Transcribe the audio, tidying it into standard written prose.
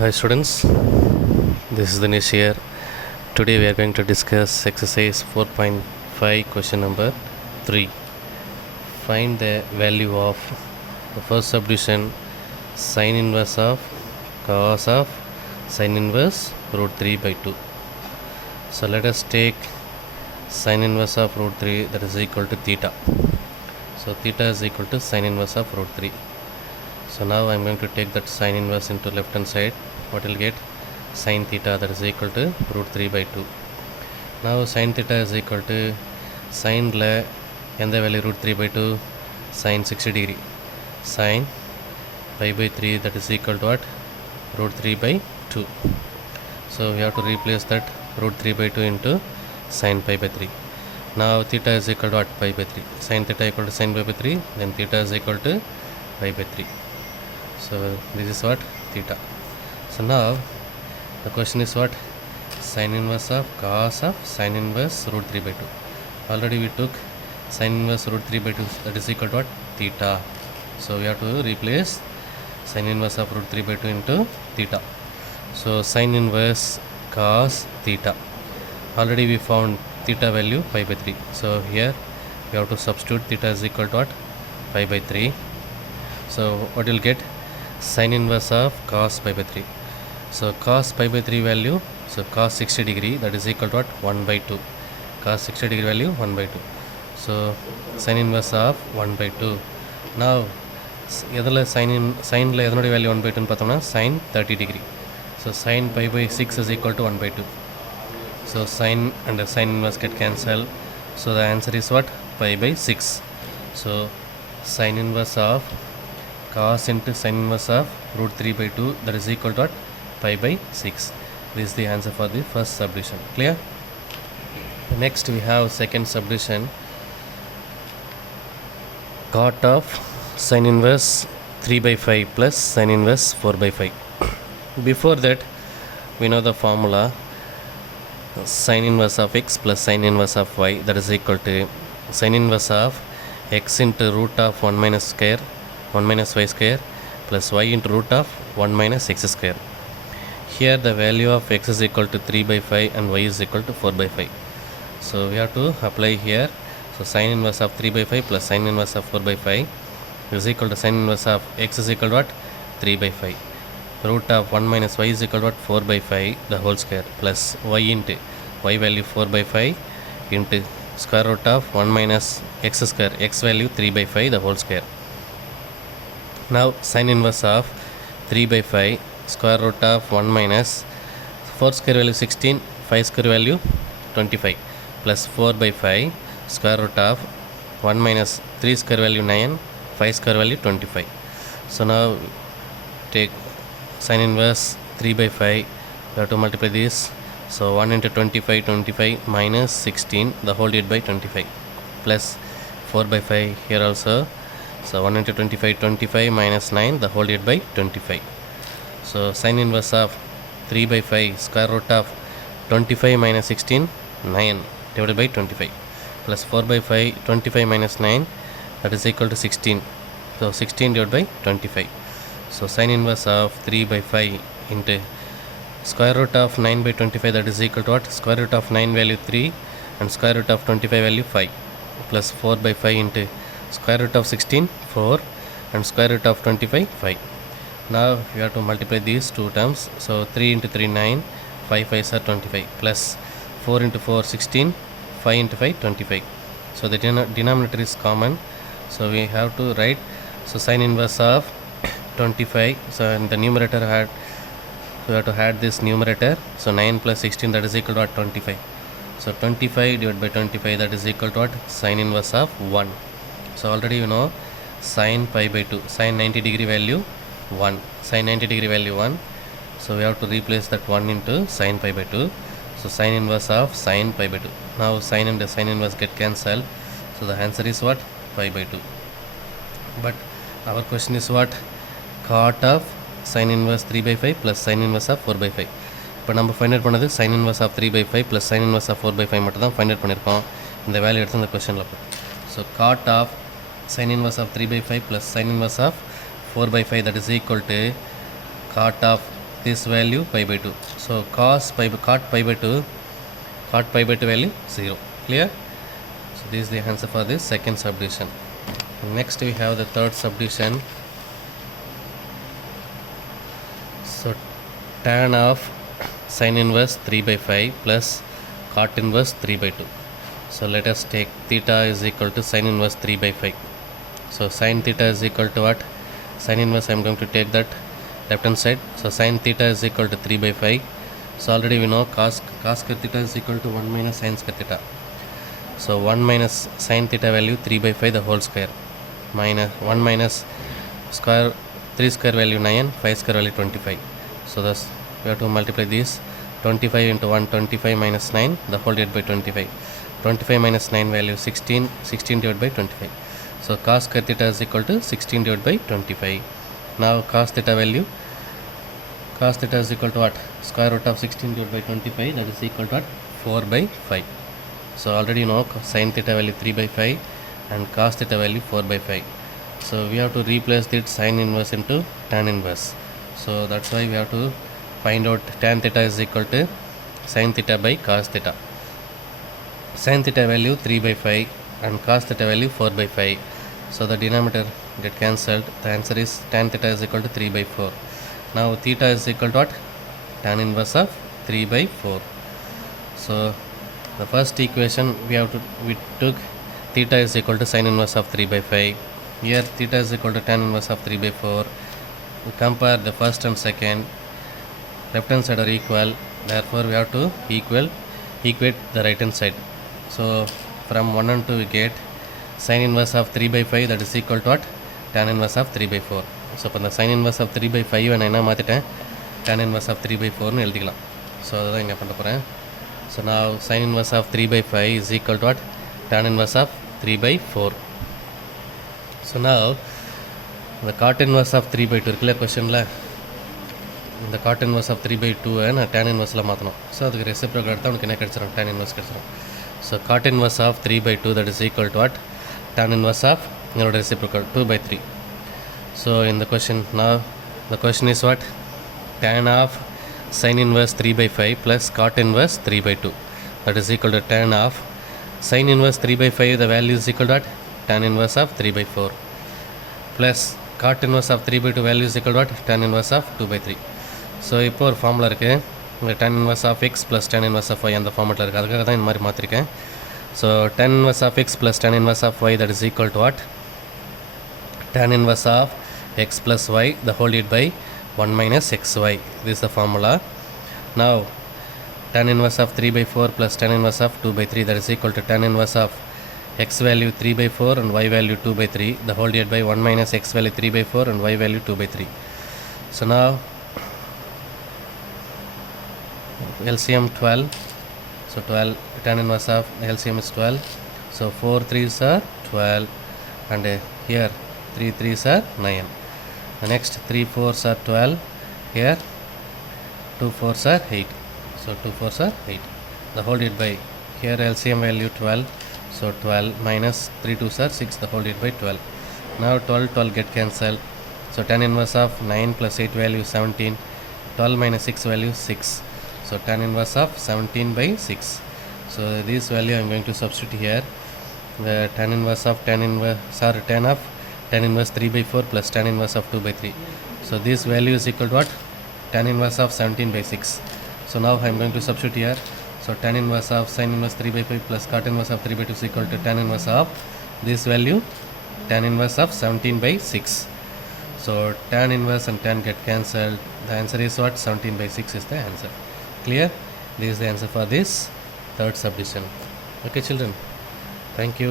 Hi students, this is Dinesh here. Today we are going to discuss exercise 4.5 question number 3. Find the value of the first subdivision sin inverse of cos of sin inverse root 3 by 2. So let us take sin inverse of root 3, that is equal to theta. So theta is equal to sin inverse of root 3. So now I am going to take that sin inverse into left hand side. What will get? Sin theta, that is equal to root 3 by 2. Now sin theta is equal to sin la எந்த value root 3 by 2? Sin 60 degree. Sin pi by 3, that is equal to what? Root 3 by 2. So we have to replace that root 3 by 2 into sin pi by 3. Now theta is equal to what? Pi by 3. Sin theta equal to sin pi by 3, then theta is equal to pi by 3. So this is what? Theta. So now the question is what? Sin inverse of cos of sin inverse root 3 by 2. Already we took sin inverse root 3 by 2, that is equal to what? Theta. So we have to replace sin inverse of root 3 by 2 into theta. So sin inverse cos theta. Already we found theta value pi by 3. So here we have to substitute theta is equal to what? Pi by 3. So what will get? Sin inverse of cos pi by 3. So cos pi by 3 value, so cos 60 degree, that is equal to what? 1 by 2. Cos 60 degree value 1 by 2. So sin inverse of 1 by 2. Now எதில் சைனில் எதனுடைய value 1 by 2 பார்த்தோம்னா sin 30 degree. So sin pi by 6 is equal to 1 by 2. So sin and sin inverse get cancelled. So the answer is what? Pi by 6. So sin inverse of cos into sin inverse of root 3 by 2, that is equal to what? Pi by 6. This is the answer for the first subdivision. Clear? Next we have second subdivision, cot of sin inverse 3 by 5 plus sin inverse 4 by 5. Before that we know the formula sin inverse of x plus sin inverse of y, that is equal to sin inverse of x into root of 1 minus square 1 minus y square plus y into root of 1 minus x square. Here the value of x is equal to 3 by 5 and y is equal to 4 by 5. So we have to apply here. So sin inverse of 3 by 5 plus sin inverse of 4 by 5 is equal to sin inverse of x is equal to what? 3 by 5. Root of 1 minus y is equal to what? 4 by 5 the whole square plus y into y value 4 by 5 into square root of 1 minus x square, x value 3 by 5 the whole square. Now sin inverse of 3 by 5 square root of 1 minus 4 square value 16, 5 square value 25 plus 4 by 5 square root of 1 minus 3 square value 9, 5 square value 25. So now take sin inverse 3 by 5, we have to multiply this. So 1 into 25, 25 minus 16 the whole divided by 25 plus 4 by 5 here also. So 1 into 25, 25 minus 9 the whole divided by 25. So sin inverse of 3 by 5 square root of 25 minus 16, 9 divided by 25 plus 4 by 5, 25 minus 9, that is equal to 16. So 16 divided by 25. So sin inverse of 3 by 5 into square root of 9 by 25, that is equal to what? Square root of 9 value 3 and square root of 25 value 5 plus 4 by 5 into square root of 16 4 and square root of 25 5. Now we have to multiply these two terms. So 3 into 3 9, 5 5 are 25 plus 4 into 4 16, 5 into 5 25. So the denominator is common, so we have to write. So sin inverse of 25, so in the numerator we have to add this numerator. So 9 plus 16, that is equal to what? 25. So 25 divided by 25, that is equal to what? Sin inverse of 1. So already you know sin pi by 2, sin 90 degree value 1, sin 90 degree value 1. So we have to replace that 1 into sin pi by 2. So sin inverse of sin pi by 2. Now sin and the sin inverse get cancelled. So the answer is what? Pi by 2. But our question is what? Cot of sin inverse 3 by 5 plus sin inverse of 4 by 5. இப்போ நம்ம find out பண்ணது sin inverse of 3 by 5 plus sin inverse of 4 by 5 மட்டும் தான் find out பண்ணியிருக்கோம். இந்த value எடுத்து இந்த கொஸ்டினில் போட்டு. So cot of sin inverse of 3 by 5 plus sin inverse of 4 by 5, that is equal to cot of this value pi by 2. So cot pi by 2 value 0. Clear? So this is the answer for this second subdivision. Next we have the third subdivision. So tan of sin inverse 3 by 5 plus cot inverse 3 by 2. So let us take theta is equal to sin inverse 3 by 5. So sin theta is equal to what? Sin inverse I am going to take that left hand side. So sin theta is equal to 3 by 5. So already we know cos square theta is equal to 1 minus sin square theta. So 1 minus sin theta value 3 by 5 the whole square minus 1 minus square 3 square value 9, 5 square value 25. So thus we have to multiply this 25 into 1, 25 minus 9 the whole divided by 25. 25 minus 9 value 16, 16 divided by 25. So cos square theta is equal to 16 divided by 25. Now cos theta is equal to what? Square root of 16 divided by 25, that is equal to what? 4 by 5. So already you know sin theta value 3 by 5 and cos theta value 4 by 5. So we have to replace the sin inverse into tan inverse. So that's why we have to find out tan theta is equal to sin theta by cos theta. Sin theta value 3 by 5 and cos theta value 4 by 5. So the denominator get cancelled. The answer is tan theta is equal to 3 by 4. Now theta is equal to what? Tan inverse of 3 by 4. So the first equation we took theta is equal to sin inverse of 3 by 5. Here theta is equal to tan inverse of 3 by 4. We compare the first and second. Left hand side are equal. Therefore we have to equate the right hand side. So from 1 and 2 we get sin inverse of 3 by 5 that is equal to what? Tan inverse of 3 by 4. So இப்போ the sin inverse of 3 by 5 நான் என்ன மாற்றிட்டேன் tan inverse of 3 by 4 எழுதிக்கலாம். So அதுதான் இங்கே பண்ண போகிறேன். So now sin inverse of 3 by 5 is equal to what? Tan inverse of 3 by 4. So now the cot inverse of 3 by 2 இருக்குல்ல கொஸ்டினில் இந்த cot inverse of 3 by 2 நான் tan inverseல மாற்றணும். ஸோ அதுக்கு ரெசிப்ரோக்கல் எடுத்தால் உனக்கு என்ன கிடச்சிரும்? Tan inverse கிடச்சிரும். So cot inverse of 3 by 2 that is equal to what? Tan inverse of reciprocal 2 by 3. So in the question now the question is what? Tan of sin inverse 3 by 5 plus cot inverse 3 by 2 that is equal to tan of sin inverse 3 by 5 the value is equal to what? Tan inverse of 3 by 4 plus cot inverse of 3 by 2 value is equal to what? Tan inverse of 2 by 3. So இப்போ ஒரு formula இருக்குது tan inverse of x plus tan inverse of y அந்த ஃபார்மெட்டில் இருக்குது. அதுக்காக தான் இந்த மாதிரி மாற்றிருக்கேன். So tan inverse of x plus tan inverse of y that is equal to what? Tan inverse of x plus y the whole divided by 1 minus xy. This is the formula. Now tan inverse of 3 by 4 plus tan inverse of 2 by 3 that is equal to tan inverse of x value 3 by 4 and y value 2 by 3 the whole divided by 1 minus x value 3 by 4 and y value 2 by 3. So now LCM 12. So 12 tan inverse of LCM is 12. So 4 3s are 12 and here 3 3s are 9. The next 3 4s are 12. Here 2 4s are 8. So 2 4s are 8. The whole divided by here LCM value 12. So 12 minus 3 2s are 6 the whole divided by 12. Now 12 get cancelled. So tan inverse of 9 plus 8 value 17. 12 minus 6 value 6. So tan inverse of 17 by 6. So this value I am going to substitute here. The tan inverse of tan inverse 3 by 4 plus tan inverse of 2 by 3. So this value is equal to what? Tan inverse of 17 by 6. So now I am going to substitute here. So tan inverse of sin inverse 3 by 5 plus cot inverse of 3 by 2 is equal to tan inverse of this value, tan inverse of 17 by 6. So tan inverse and tan get cancelled. The answer is what? 17 by 6 is the answer. Clear? This is the answer for this third subdivision. Okay children, thank you.